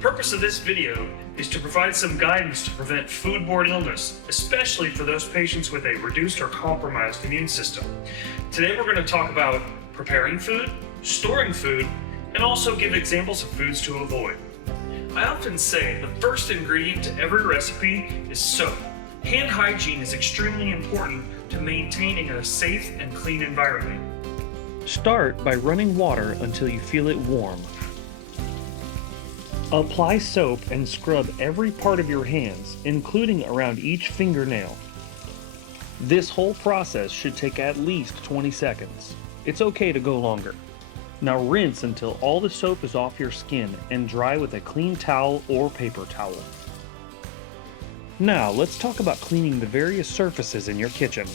purpose of this video is to provide some guidance to prevent foodborne illness, especially for those patients with a reduced or compromised immune system. Today we're going to talk about preparing food, storing food, and also give examples of foods to avoid. I often say the first ingredient to every recipe is soap. Hand hygiene is extremely important to maintaining a safe and clean environment. Start by running water until you feel it warm. Apply soap and scrub every part of your hands, including around each fingernail. This whole process should take at least 20 seconds. It's okay to go longer. Now rinse until all the soap is off your skin and dry with a clean towel or paper towel. Now let's talk about cleaning the various surfaces in your kitchen.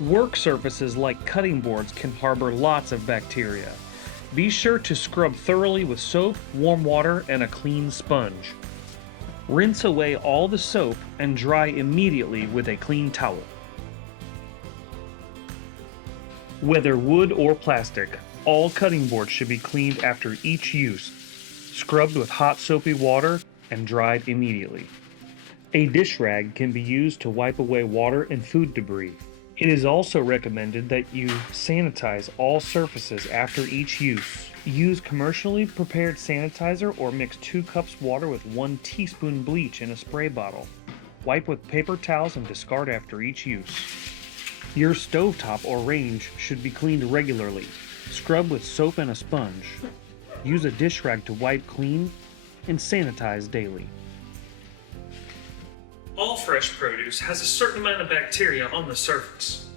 Work surfaces like cutting boards can harbor lots of bacteria. Be sure to scrub thoroughly with soap, warm water, and a clean sponge. Rinse away all the soap and dry immediately with a clean towel. Whether wood or plastic, all cutting boards should be cleaned after each use, scrubbed with hot soapy water, and dried immediately. A dish rag can be used to wipe away water and food debris. It is also recommended that you sanitize all surfaces after each use. Use commercially prepared sanitizer or mix 2 cups water with 1 teaspoon bleach in a spray bottle. Wipe with paper towels and discard after each use. Your stovetop or range should be cleaned regularly. Scrub with soap and a sponge. Use a dish rag to wipe clean and sanitize daily. All fresh produce has a certain amount of bacteria on the surface.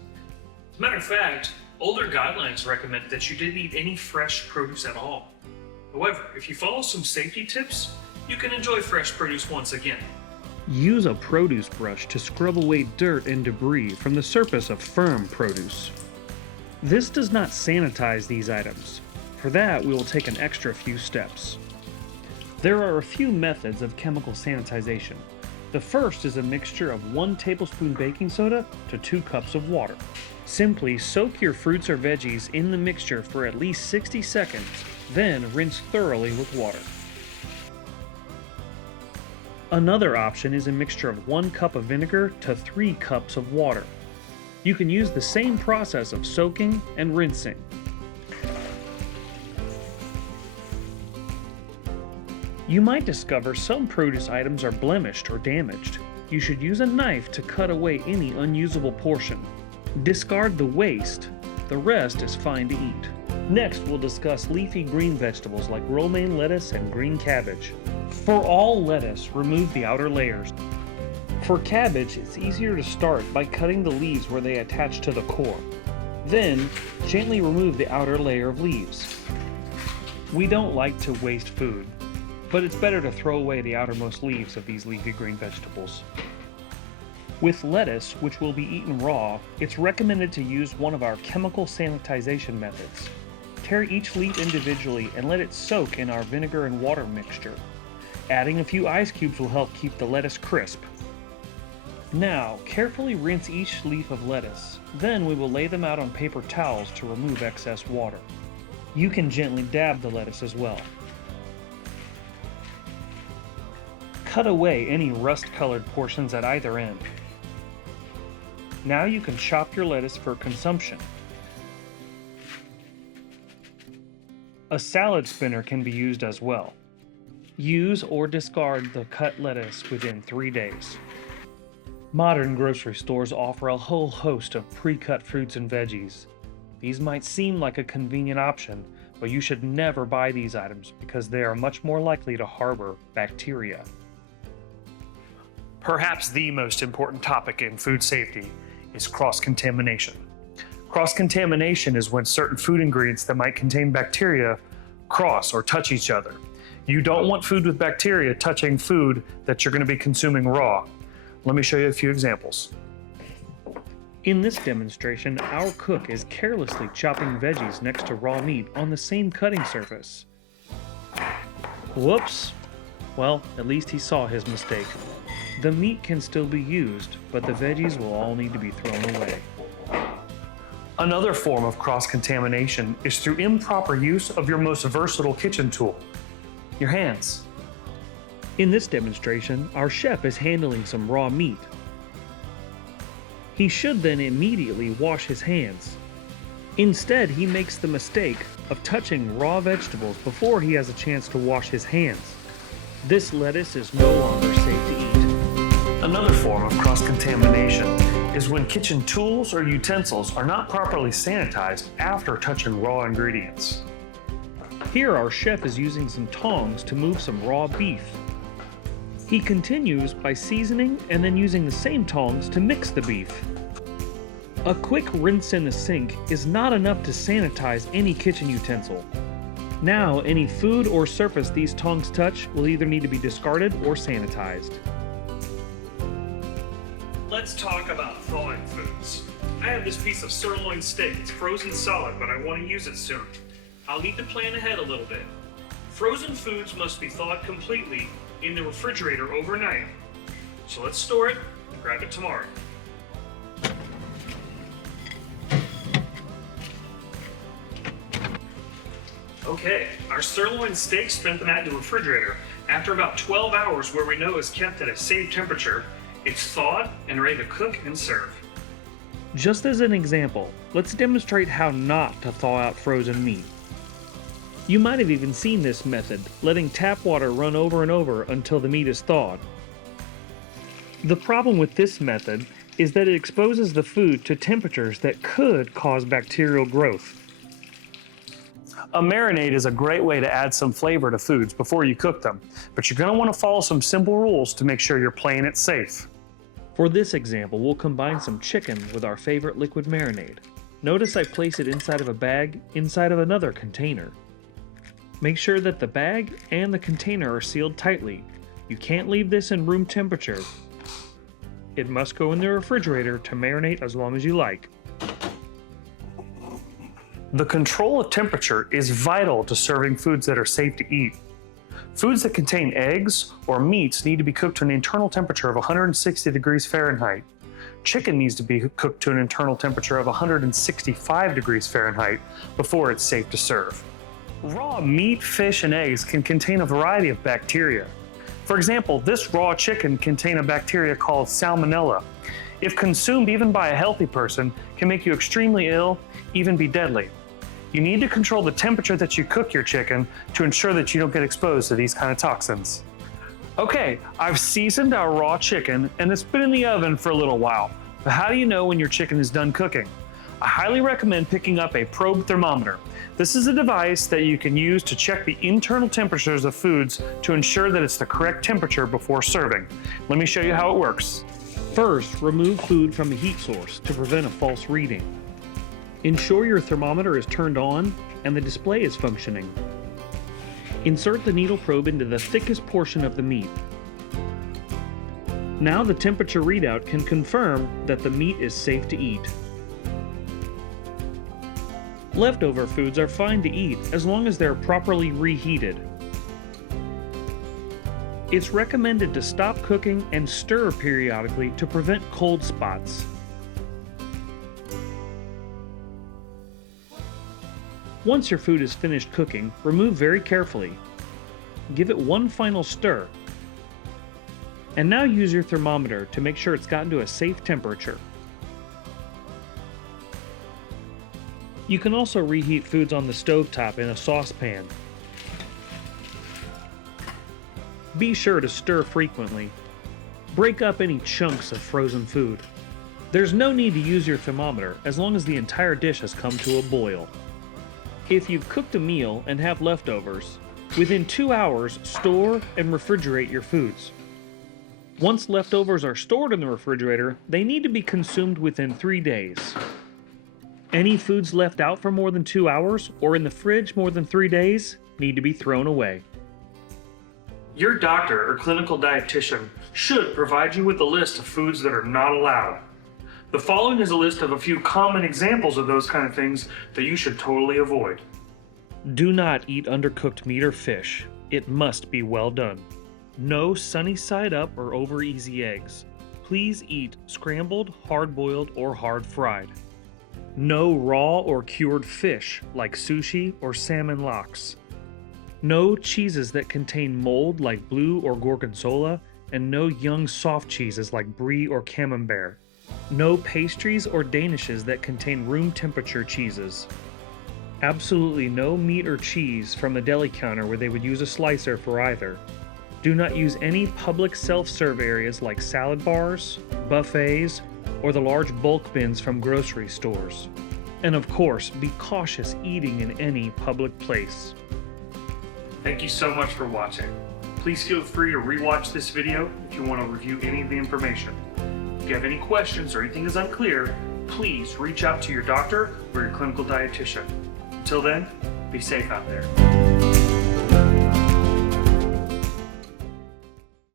As a matter of fact, older guidelines recommend that you didn't eat any fresh produce at all. However, if you follow some safety tips, you can enjoy fresh produce once again. Use a produce brush to scrub away dirt and debris from the surface of firm produce. This does not sanitize these items. For that, we will take an extra few steps. There are a few methods of chemical sanitization. The first is a mixture of 1 tablespoon baking soda to 2 cups of water. Simply soak your fruits or veggies in the mixture for at least 60 seconds, then rinse thoroughly with water. Another option is a mixture of 1 cup of vinegar to 3 cups of water. You can use the same process of soaking and rinsing. You might discover some produce items are blemished or damaged. You should use a knife to cut away any unusable portion. Discard the waste. The rest is fine to eat. Next, we'll discuss leafy green vegetables like romaine lettuce and green cabbage. For all lettuce, remove the outer layers. For cabbage, it's easier to start by cutting the leaves where they attach to the core. Then, gently remove the outer layer of leaves. We don't like to waste food, but it's better to throw away the outermost leaves of these leafy green vegetables. With lettuce, which will be eaten raw, it's recommended to use one of our chemical sanitization methods. Tear each leaf individually and let it soak in our vinegar and water mixture. Adding a few ice cubes will help keep the lettuce crisp. Now, carefully rinse each leaf of lettuce. Then we will lay them out on paper towels to remove excess water. You can gently dab the lettuce as well. Cut away any rust-colored portions at either end. Now you can chop your lettuce for consumption. A salad spinner can be used as well. Use or discard the cut lettuce within 3 days. Modern grocery stores offer a whole host of pre-cut fruits and veggies. These might seem like a convenient option, but you should never buy these items because they are much more likely to harbor bacteria. Perhaps the most important topic in food safety is cross-contamination. Cross-contamination is when certain food ingredients that might contain bacteria cross or touch each other. You don't want food with bacteria touching food that you're going to be consuming raw. Let me show you a few examples. In this demonstration, our cook is carelessly chopping veggies next to raw meat on the same cutting surface. Whoops! Well, at least he saw his mistake. The meat can still be used, but the veggies will all need to be thrown away. Another form of cross-contamination is through improper use of your most versatile kitchen tool, your hands. In this demonstration, our chef is handling some raw meat. He should then immediately wash his hands. Instead, he makes the mistake of touching raw vegetables before he has a chance to wash his hands. This lettuce is no longer safe to eat. Another form of cross-contamination is when kitchen tools or utensils are not properly sanitized after touching raw ingredients. Here our chef is using some tongs to move some raw beef. He continues by seasoning and then using the same tongs to mix the beef. A quick rinse in the sink is not enough to sanitize any kitchen utensil. Now, any food or surface these tongs touch will either need to be discarded or sanitized. Let's talk about thawing foods. I have this piece of sirloin steak. It's frozen solid, but I want to use it soon. I'll need to plan ahead a little bit. Frozen foods must be thawed completely in the refrigerator overnight. So let's store it and grab it tomorrow. Okay, our sirloin steak spent the night in the refrigerator. After about 12 hours, where we know is kept at a safe temperature, it's thawed and ready to cook and serve. Just as an example, let's demonstrate how not to thaw out frozen meat. You might have even seen this method, letting tap water run over and over until the meat is thawed. The problem with this method is that it exposes the food to temperatures that could cause bacterial growth. A marinade is a great way to add some flavor to foods before you cook them, but you're going to want to follow some simple rules to make sure you're playing it safe. For this example, we'll combine some chicken with our favorite liquid marinade. Notice I place it inside of a bag inside of another container. Make sure that the bag and the container are sealed tightly. You can't leave this in room temperature. It must go in the refrigerator to marinate as long as you like. The control of temperature is vital to serving foods that are safe to eat. Foods that contain eggs or meats need to be cooked to an internal temperature of 160 degrees Fahrenheit. Chicken needs to be cooked to an internal temperature of 165 degrees Fahrenheit before it's safe to serve. Raw meat, fish, and eggs can contain a variety of bacteria. For example, this raw chicken contains a bacteria called Salmonella. If consumed even by a healthy person, can make you extremely ill, even be deadly. You need to control the temperature that you cook your chicken to ensure that you don't get exposed to these kind of toxins. Okay, I've seasoned our raw chicken and it's been in the oven for a little while. But how do you know when your chicken is done cooking? I highly recommend picking up a probe thermometer. This is a device that you can use to check the internal temperatures of foods to ensure that it's the correct temperature before serving. Let me show you how it works. First, remove food from the heat source to prevent a false reading. Ensure your thermometer is turned on and the display is functioning. Insert the needle probe into the thickest portion of the meat. Now the temperature readout can confirm that the meat is safe to eat. Leftover foods are fine to eat as long as they're properly reheated. It's recommended to stop cooking and stir periodically to prevent cold spots. Once your food is finished cooking, remove very carefully. Give it one final stir. And now use your thermometer to make sure it's gotten to a safe temperature. You can also reheat foods on the stovetop in a saucepan. Be sure to stir frequently. Break up any chunks of frozen food. There's no need to use your thermometer as long as the entire dish has come to a boil. If you've cooked a meal and have leftovers, within 2 hours, store and refrigerate your foods. Once leftovers are stored in the refrigerator, they need to be consumed within 3 days. Any foods left out for more than 2 hours or in the fridge more than 3 days need to be thrown away. Your doctor or clinical dietitian should provide you with a list of foods that are not allowed. The following is a list of a few common examples of those kind of things that you should totally avoid. Do not eat undercooked meat or fish. It must be well done. No sunny side up or over easy eggs. Please eat scrambled, hard-boiled, or hard-fried. No raw or cured fish like sushi or salmon lox. No cheeses that contain mold like blue or gorgonzola, and no young soft cheeses like brie or camembert. No pastries or danishes that contain room temperature cheeses. Absolutely no meat or cheese from the deli counter where they would use a slicer for either. Do not use any public self-serve areas like salad bars, buffets, or the large bulk bins from grocery stores. And of course, be cautious eating in any public place. Thank you so much for watching. Please feel free to rewatch this video if you want to review any of the information. If you have any questions or anything is unclear, please reach out to your doctor or your clinical dietitian. Until then, be safe out there.